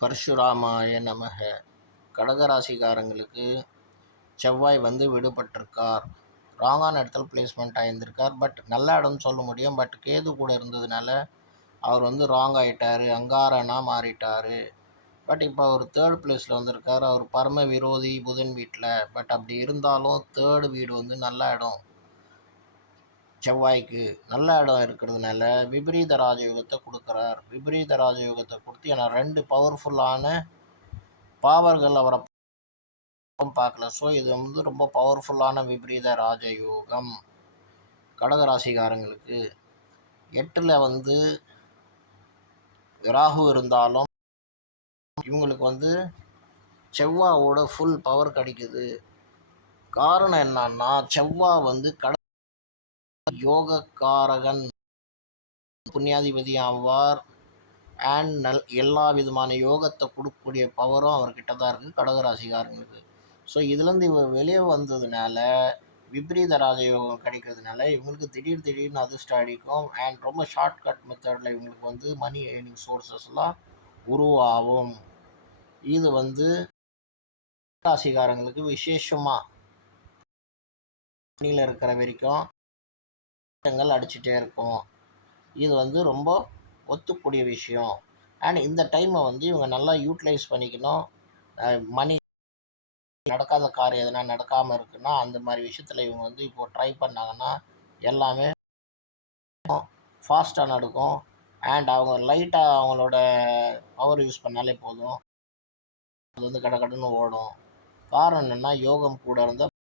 பரசுராமாய நமக. கடகராசிக்காரங்களுக்கு செவ்வாய் விடுபட்டிருக்கார். ராங்கான இடத்துல பிளேஸ்மெண்ட் ஆகியிருந்திருக்கார். பட் நல்ல இடம்னு சொல்ல முடியும். பட் கேது கூட இருந்ததுனால அவர் ராங் ஆகிட்டார், அங்காரனா மாறிட்டார். பட் இப்போ அவர் தேர்ட் பிளேஸில் வந்திருக்கார். அவர் பரம விரோதி புதன் வீட்டில். பட் அப்படி இருந்தாலும் தேர்டு வீடு நல்ல இடம். செவ்வாய்க்கு நல்ல இடம் இருக்கிறதுனால விபரீத ராஜயோகத்தை கொடுக்குறார். விபரீத ராஜயோகத்தை கொடுத்து ஏன்னா 2 பவர்ஃபுல்லான பாவர்கள் அவரை பார்க்கல. ஸோ இது ரொம்ப பவர்ஃபுல்லான விபரீத ராஜயோகம். கடகராசிக்காரங்களுக்கு 8ல் ராகு இருந்தாலும் இவங்களுக்கு செவ்வாயோட ஃபுல் பவர் கிடைக்குது. காரணம் என்னன்னா செவ்வாய் யோகக்காரகன், புண்ணியாதிபதி ஆவார். அண்ட் எல்லா விதமான யோகத்தை கொடுக்கக்கூடிய பவரும் அவர்கிட்ட தான் இருக்குது கடகராசிக்காரங்களுக்கு. ஸோ இதுலேருந்து இவர் வெளியே வந்ததுனால விபரீத ராஜயோகம் கிடைக்கிறதுனால இவங்களுக்கு திடீர்னு அதிர்ஷ்டம் அடிக்கும். அண்ட் ரொம்ப ஷார்ட்கட் மெத்தடில் இவங்களுக்கு மணி ஏர்னிங் சோர்ஸஸ்லாம் உருவாகும். இது ராசிக்காரங்களுக்கு விசேஷமாக மணியில் இருக்கிற வரைக்கும் அடிச்சுட்டே இருக்கும். இது ரொம்ப ஒத்துக்கூடிய விஷயம். அண்ட் இந்த டைமை இவங்க நல்லா யூட்டிலைஸ் பண்ணிக்கணும். மணி நடக்காத காரியம் எதனா நடக்காமல் இருக்குன்னா அந்த மாதிரி விஷயத்தில் இவங்க இப்போது ட்ரை பண்ணாங்கன்னா எல்லாமே ஃபாஸ்ட்டாக நடக்கும். அண்ட் அவங்க லைட்டாக அவங்களோட பவர் யூஸ் பண்ணாலே போதும், அது கடன்னு ஓடும். காரணம் என்னென்னா யோகம் கூட இருந்தால்